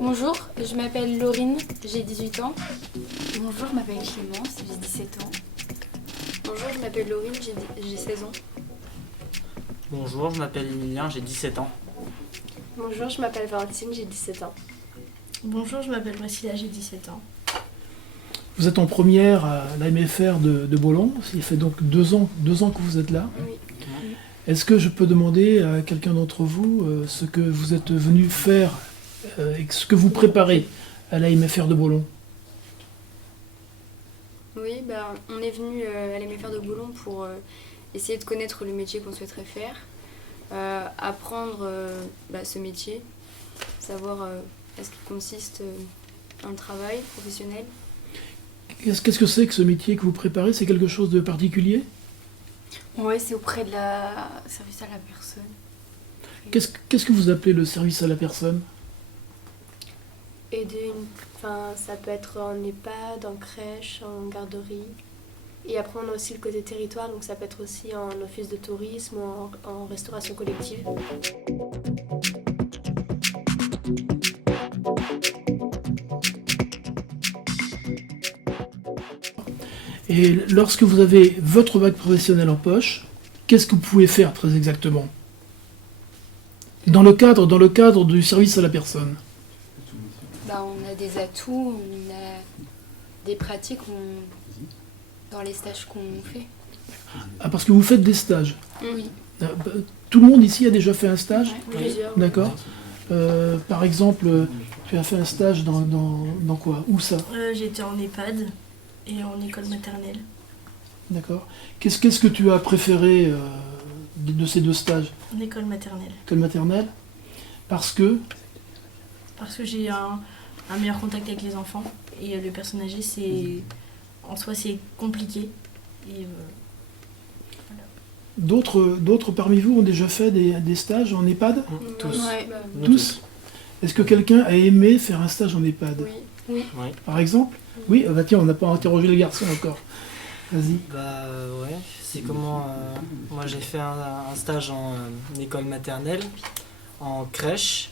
Bonjour, je m'appelle Laurine, j'ai 18 ans. Bonjour, je m'appelle Clémence, j'ai 17 ans. Bonjour, je m'appelle Laurine, j'ai 16 ans. Bonjour, je m'appelle Emilien, j'ai 17 ans. Bonjour, je m'appelle Valentine, j'ai 17 ans. Bonjour, je m'appelle Priscilla, j'ai 17 ans. Vous êtes en première à l'AMFR de Bollon, il fait donc 2 ans que vous êtes là. Oui. Est-ce que je peux demander à quelqu'un d'entre vous ce que vous êtes venu faire et ce que vous préparez à l'AMFR de Bollon? Oui, on est venu à l'AMFR de Bollon pour essayer de connaître le métier qu'on souhaiterait faire, apprendre ce métier, savoir à ce qu'il consiste un travail professionnel. Qu'est-ce que c'est que ce métier que vous préparez? C'est quelque chose de particulier? Ouais, c'est auprès de la service à la personne. Qu'est-ce que vous appelez le service à la personne? Ça peut être en EHPAD, en crèche, en garderie. Et après, on a aussi le côté territoire, donc ça peut être aussi en office de tourisme ou en restauration collective. Et lorsque vous avez votre bac professionnel en poche, qu'est-ce que vous pouvez faire très exactement? Dans le cadre du service à la personne. On a des atouts, on a des pratiques dans les stages qu'on fait. Ah, parce que vous faites des stages. Oui. Tout le monde ici a déjà fait un stage? Oui. Plusieurs. D'accord. Par exemple, tu as fait un stage dans quoi? Où ça? J'étais en EHPAD et en école maternelle. D'accord. Qu'est-ce que tu as préféré de ces 2 stages? En école maternelle. École maternelle? Parce que Parce que j'ai un meilleur contact avec les enfants. Et les personnes âgées, en soi, c'est compliqué. Et d'autres parmi vous ont déjà fait des stages en EHPAD? Tous. Ouais. Nous Tous? Est-ce que quelqu'un a aimé faire un stage en EHPAD? Oui. Oui. Par exemple? Oui, tiens, on n'a pas interrogé les garçons encore. Vas-y. Ouais, c'est comment... moi j'ai fait un stage en école maternelle, en crèche,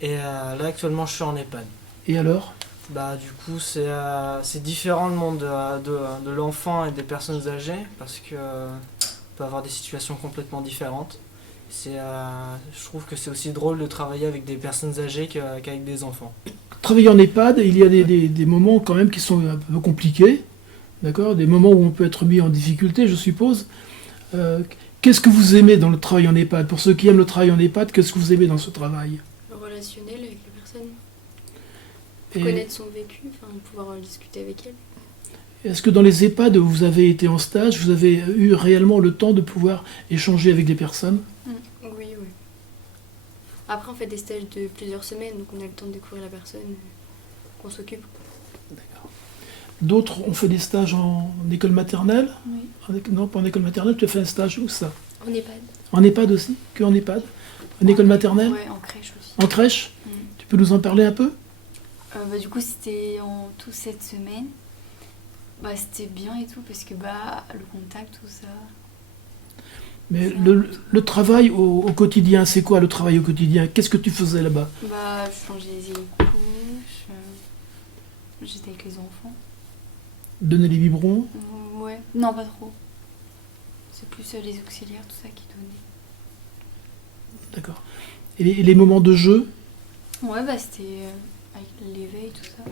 et là actuellement je suis en EHPAD. Et alors? Du coup c'est différent le monde de l'enfant et des personnes âgées, parce que on peut avoir des situations complètement différentes. Je trouve que c'est aussi drôle de travailler avec des personnes âgées qu'avec des enfants. Travailler en EHPAD, il y a des moments quand même qui sont un peu compliqués, d'accord? Des moments où on peut être mis en difficulté, je suppose. Qu'est-ce que vous aimez dans le travail en EHPAD? Pour ceux qui aiment le travail en EHPAD, qu'est-ce que vous aimez dans ce travail? Le relationnel avec la personne, Et connaître son vécu, pouvoir discuter avec elle. est-ce que dans les EHPAD où vous avez été en stage, vous avez eu réellement le temps de pouvoir échanger avec des personnes? Oui. Après, on fait des stages de plusieurs semaines, donc on a le temps de découvrir la personne qu'on s'occupe. D'autres ont fait des stages en école maternelle? Oui. Non, pas en école maternelle, tu as fait un stage où ça? En EHPAD. En EHPAD aussi? Que en EHPAD? En école maternelle? Ouais, en crèche aussi. En crèche? Tu peux nous en parler un peu? Du coup, c'était en tout cette semaine. C'était bien et tout, parce que le contact, tout ça. Mais le travail au quotidien, c'est quoi le travail au quotidien? Qu'est-ce que tu faisais là-bas? Je changeais les couches, j'étais avec les enfants. Donner les biberons? Ouais, non, pas trop. C'est plus les auxiliaires, tout ça qui donnaient. D'accord. Et les moments de jeu? Ouais, c'était avec l'éveil, tout ça.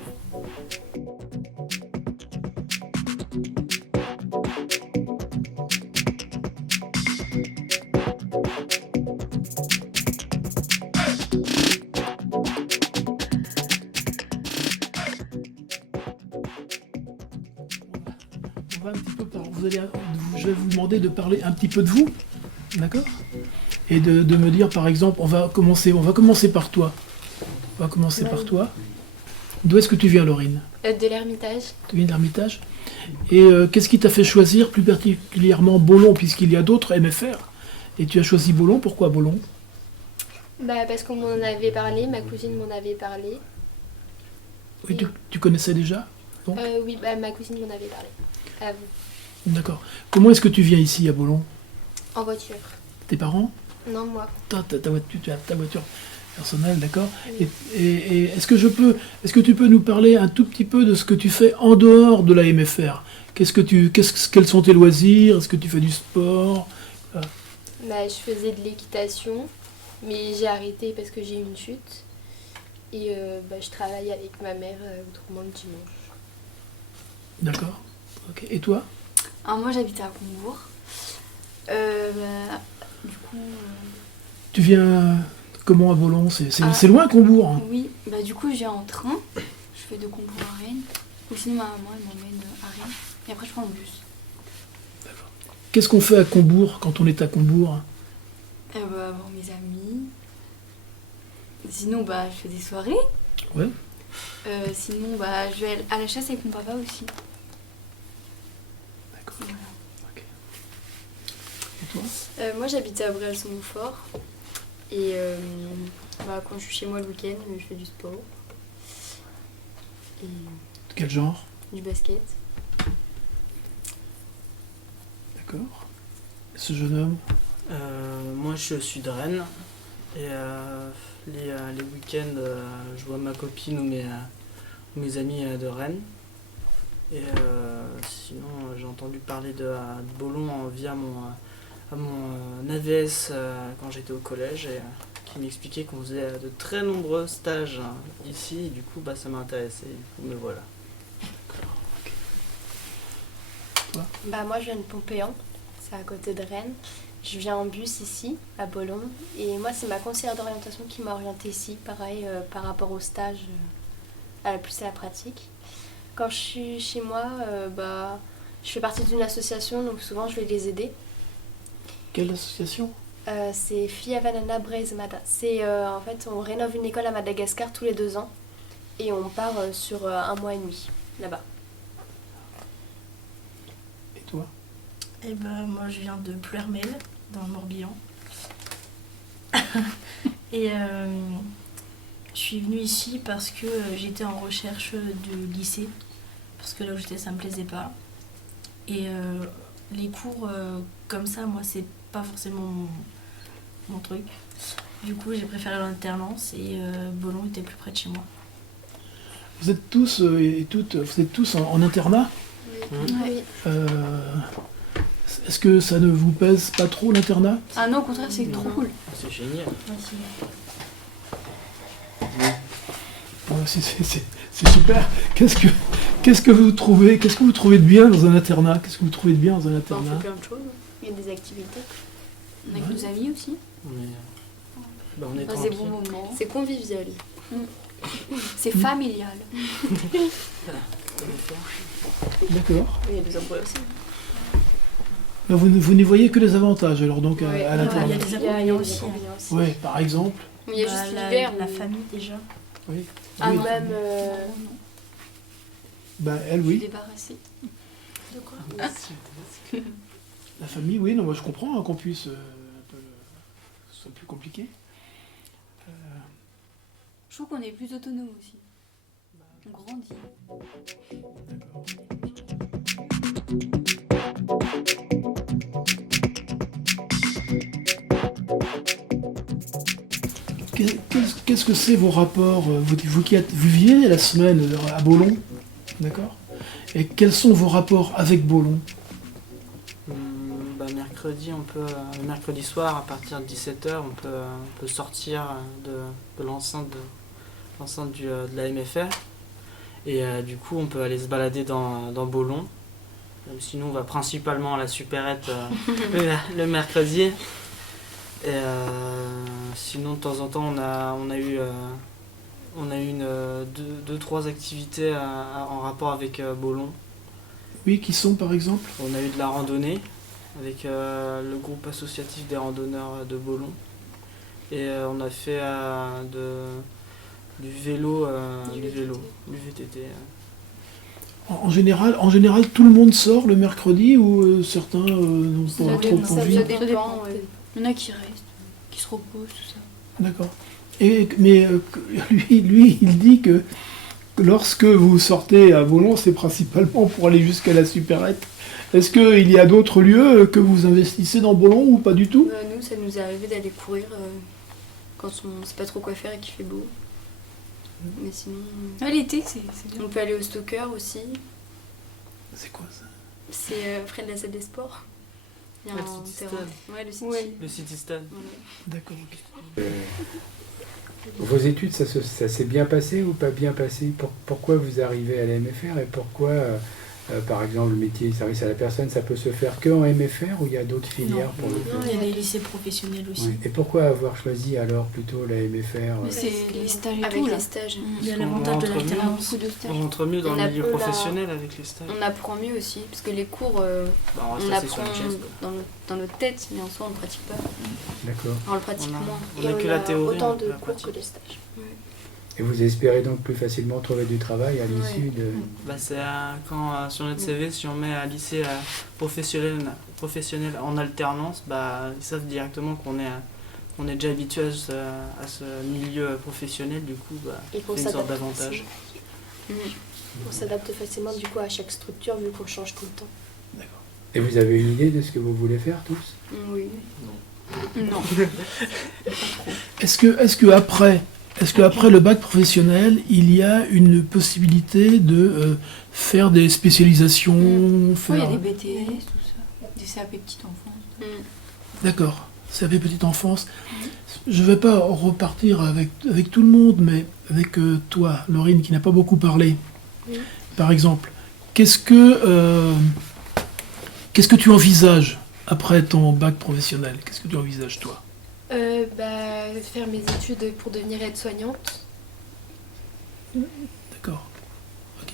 Je vais vous demander de parler un petit peu de vous, d'accord? Et de me dire, par exemple, on va commencer par toi. On va commencer par toi. D'où est-ce que tu viens, Laurine? De l'Ermitage. Tu viens de l'Ermitage. Et qu'est-ce qui t'a fait choisir plus particulièrement Bollon, puisqu'il y a d'autres MFR? Et tu as choisi Bollon, pourquoi Bollon? Bah, parce qu'on m'en avait parlé, ma cousine m'en avait parlé. Oui, tu connaissais déjà? Donc Oui, bah, ma cousine m'en avait parlé. À vous. D'accord. Comment est-ce que tu viens ici à Bollon? En voiture. Tes parents? Non, moi. Tu as ta voiture personnelle, d'accord. Oui. Et est-ce que tu peux nous parler un tout petit peu de ce que tu fais en dehors de la MFR? Quels sont tes loisirs? Est-ce que tu fais du sport? Bah, je faisais de l'équitation, mais j'ai arrêté parce que j'ai eu une chute. Et bah, je travaille avec ma mère autrement le dimanche. D'accord. Ok. Et toi? Alors moi j'habite à Combourg. Du coup, Tu viens comment à Bollon? C'est Ah. c'est loin Combourg, hein. oui, bah du coup je viens en train. Je fais de Combourg à Rennes. Ou sinon ma maman elle m'emmène à Rennes. Et après je prends le bus. Qu'est-ce qu'on fait à Combourg quand on est à Combourg? Bah, voir mes amis. Sinon bah je fais des soirées. Ouais. Sinon bah je vais à la chasse avec mon papa aussi. D'accord. Voilà. Ok. Et toi? Moi j'habite à Bréal-sur-Montfort et bah, quand je suis chez moi le week-end, je fais du sport et De quel genre? du basket. D'accord. Ce jeune homme? Moi je suis de Rennes et les week-ends je vois ma copine ou mes amis de Rennes. Et sinon j'ai entendu parler de Bollon via mon AVS quand j'étais au collège et qui m'expliquait qu'on faisait de très nombreux stages ici et du coup bah, ça m'a intéressé, du coup, me voilà. Bah, moi, je viens de Pompéan, c'est à côté de Rennes. Je viens en bus ici, à Bollon. Et moi, c'est ma conseillère d'orientation qui m'a orientée ici, pareil, par rapport au stage, plus à la pratique. Quand je suis chez moi, bah, je fais partie d'une association, donc souvent je vais les aider. Quelle association? C'est Fiavanana Brezmada. C'est en fait, on rénove une école à Madagascar tous les 2 ans et on part sur 1 mois et demi là-bas. Et toi? Et ben moi je viens de Pluermel, dans le Morbihan. Et je suis venue ici parce que j'étais en recherche de lycée, parce que là où j'étais ça me plaisait pas. Et les cours comme ça, moi c'est pas forcément mon truc. Du coup j'ai préféré l'alternance et Bollon était plus près de chez moi. Vous êtes tous et toutes, vous êtes tous en internat? Oui. Est-ce que ça ne vous pèse pas trop l'internat? Ah non, au contraire, c'est trop cool. C'est génial. Ouais, c'est super. Qu'est-ce que vous trouvez de bien dans un internat? Qu'est-ce que vous trouvez de bien dans un On internat? fait plein de choses. Il y a des activités. Avec nos amis aussi. On est Passer des tranquille. bons moments. C'est convivial. C'est familial. D'accord. Il y a des emplois aussi. Mais vous n'y voyez que les avantages alors donc Ouais. à Il y a l'internat. des inconvénients aussi. Hein. Ouais, par exemple. Mais il y a Bah, juste la l'hiver. la où- famille déjà. Oui. Ah Oui. non. Même Non, Bah elle je suis oui. débarrassée. De quoi La famille, oui, non, moi je comprends hein, qu'on puisse un peu, que ce soit plus compliqué. Je trouve qu'on est plus autonome aussi. On grandit. D'accord. Qu'est-ce que c'est vos rapports, vous vivez la semaine à Bollon, d'accord? Et quels sont vos rapports avec Bollon? Bah, mercredi, le mercredi soir, à partir de 17h, on peut sortir de l'enceinte de la MFR. Et du coup, on peut aller se balader dans Bollon. Sinon, on va principalement à la supérette le mercredi. Et sinon, de temps en temps, on a eu 2-3 activités en rapport avec Bollon. Oui, qui sont par exemple? On a eu de la randonnée avec le groupe associatif des randonneurs de Bollon. Et on a fait du vélo, du VTT. En général, tout le monde sort le mercredi ou certains n'ont pas trop envie. Ça dépend. Ouais. Il y en a qui restent, qui se reposent, tout ça. D'accord. Mais lui, il dit que lorsque vous sortez à Volant, c'est principalement pour aller jusqu'à la supérette. Est-ce qu'il y a d'autres lieux que vous investissez dans Volant ou pas du tout? Nous, ça nous est arrivé d'aller courir quand on sait pas trop quoi faire et qu'il fait beau. Mais sinon, L'été, c'est bien. on peut aller au Stoker aussi. C'est quoi ça? C'est près de la salle des sports. Il y a Le un City terrain. Stade. Ouais, le City. Ouais. Le City Stade. Ouais. D'accord, ok. Vos études, ça s'est bien passé ou pas bien passé? Pourquoi vous arrivez à la MFR et pourquoi, par exemple, le métier de service à la personne, ça peut se faire que en MFR ou il y a d'autres filières pour le Non, faire? il y a des lycées professionnels aussi. Ouais. Et pourquoi avoir choisi alors plutôt la MFR Mais c'est les stages et Avec tout, là. les stages. Il y a Parce qu'on l'avantage de rentre mieux. l'alternance. Beaucoup de stages. On rentre mieux dans On le a- milieu on a- professionnel avec les stages. On apprend mieux aussi, parce que les cours, Bah, on reste on assis apprend sur une chaise, quoi. dans notre tête, mais en soi, on ne pratique pas. D'accord. On le pratique On a- moins. On a que la théorie. autant on a de que la cours pratique. que de stages. Et vous espérez donc plus facilement trouver du travail à l'issue de... Bah, c'est quand sur notre CV, si on met un lycée professionnel en alternance, bah, ils savent directement qu'on est déjà habitué à ce milieu professionnel, du coup, bah, Et qu'on c'est une sorte s'adapte d'avantage. facilement. On s'adapte facilement du coup à chaque structure vu qu'on change tout le temps. Et vous avez une idée de ce que vous voulez faire tous? Oui. Non. Est-ce que après le bac professionnel, il y a une possibilité de faire des spécialisations, Ouais, il y faire... a des BTS, tout ça. Des CAP petite enfance. D'accord, ça fait petite enfance. Je ne vais pas repartir avec tout le monde, mais avec toi, Laurine, qui n'a pas beaucoup parlé. Oui. Par exemple, qu'est-ce que tu envisages après ton bac professionnel? Qu'est-ce que tu envisages, toi? Faire mes études pour devenir aide-soignante. D'accord. Ok.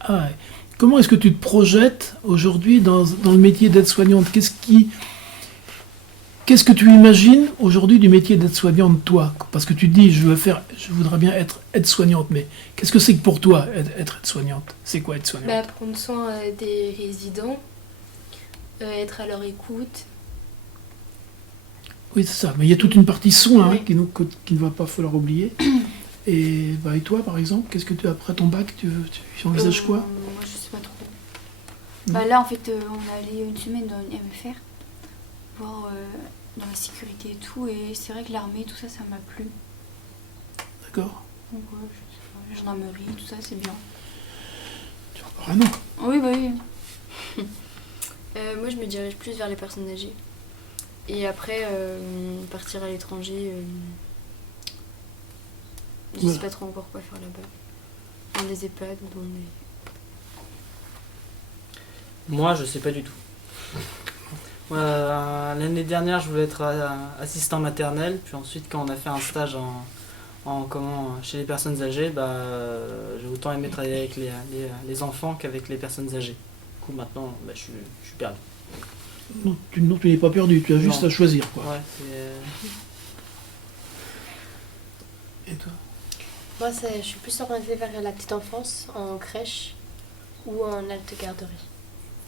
Ah, ouais. Comment est-ce que tu te projettes aujourd'hui dans le métier d'aide-soignante? Qu'est-ce que tu imagines aujourd'hui du métier d'aide-soignante, toi? Parce que tu te dis, je voudrais bien être aide-soignante, mais qu'est-ce que c'est que pour toi, être aide-soignante? C'est quoi aide-soignante? Prendre soin des résidents, être à leur écoute. Oui, c'est ça. Mais il y a toute une partie soins Oui. qui ne va pas falloir oublier. Et toi, par exemple, qu'est-ce que tu après ton bac, tu envisages quoi? Moi, je sais pas trop. Bah, là, en fait, on est allé une semaine dans une MFR, voir dans la sécurité et tout. Et c'est vrai que l'armée, tout ça, ça m'a plu. D'accord. Donc, ouais, je sais pas, gendarmerie, tout ça, c'est bien. Tu as encore un an. Oui, bah oui. Moi, je me dirige plus vers les personnes âgées. Et après, partir à l'étranger, je sais Voilà. pas trop encore quoi faire là-bas. Dans des EHPAD ou dans des... Moi, je sais pas du tout. L'année dernière, je voulais être assistant maternel, puis ensuite, quand on a fait un stage chez les personnes âgées, j'ai autant aimé travailler avec les enfants qu'avec les personnes âgées. Du coup, maintenant, je suis perdu. Non, tu n'es pas perdu, tu as juste Non. à choisir, quoi. Ouais, Et toi? Moi, je suis plus orientée vers la petite enfance, en crèche ou en halte garderie.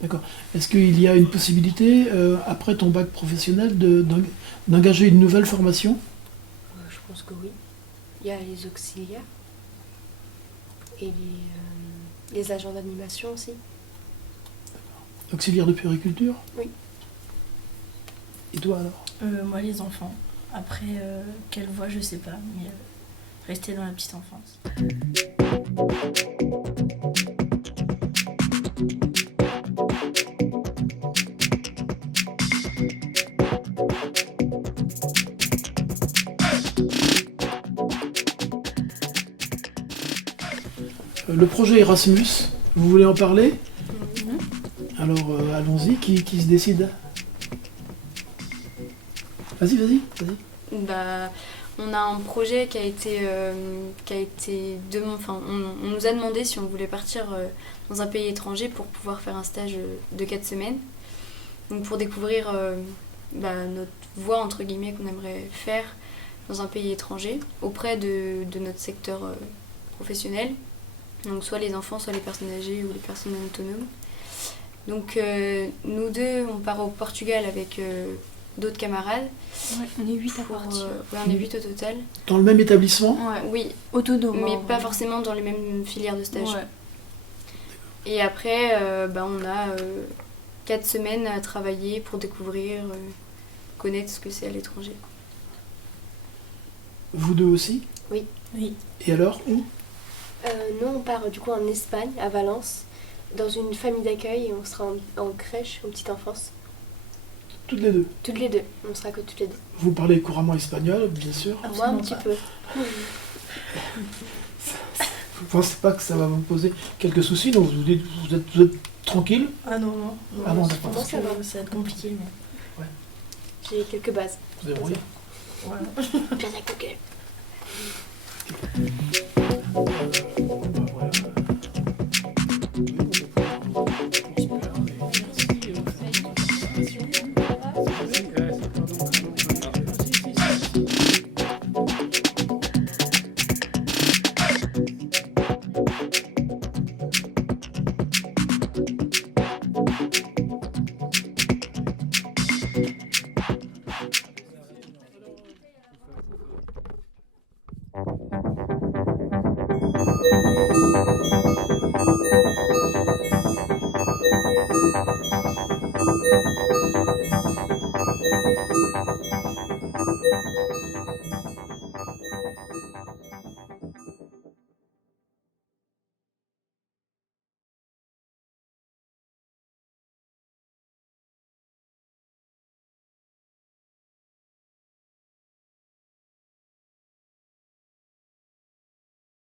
D'accord. Est-ce qu'il y a une possibilité, après ton bac professionnel, d'engager une nouvelle formation? Je pense que oui. Il y a les auxiliaires et les agents d'animation aussi. Auxiliaire de puériculture? Oui. Et toi alors? Moi, les enfants. Après, quelle voie, je sais pas. Mais rester dans la petite enfance. Le projet Erasmus, vous voulez en parler? Alors allons-y, qui se décide? Vas-y. On a un projet qui a été on nous a demandé si on voulait partir dans un pays étranger pour pouvoir faire un stage de 4 semaines. Donc pour découvrir notre voie entre guillemets qu'on aimerait faire dans un pays étranger auprès de notre secteur professionnel. Donc soit les enfants, soit les personnes âgées ou les personnes autonomes. Donc nous deux, on part au Portugal avec d'autres camarades. Ouais, on est 8 à Pour, partir. ouais, on est 8 au total. Dans le même établissement? Ouais, Oui, autonome. mais hein, pas ouais. forcément dans les mêmes filières de stage. Ouais. Et après, on a 4 semaines à travailler pour découvrir, connaître ce que c'est à l'étranger. Vous deux aussi? Oui. Oui. Et alors, où? Nous, on part du coup en Espagne, à Valence, dans une famille d'accueil et on sera en crèche, en petite enfance. Toutes les deux? Toutes les deux, on sera que toutes les deux. Vous parlez couramment espagnol, bien sûr. Moi, un Absolument petit pas. peu. Vous ne pensez pas que ça va vous poser quelques soucis, donc vous êtes tranquille? Ah non, non. Ah non, je d'accord. pense Ça va. que ça va être compliqué, mais J'ai quelques bases. Vous débrouillez? voilà. Bien à Google.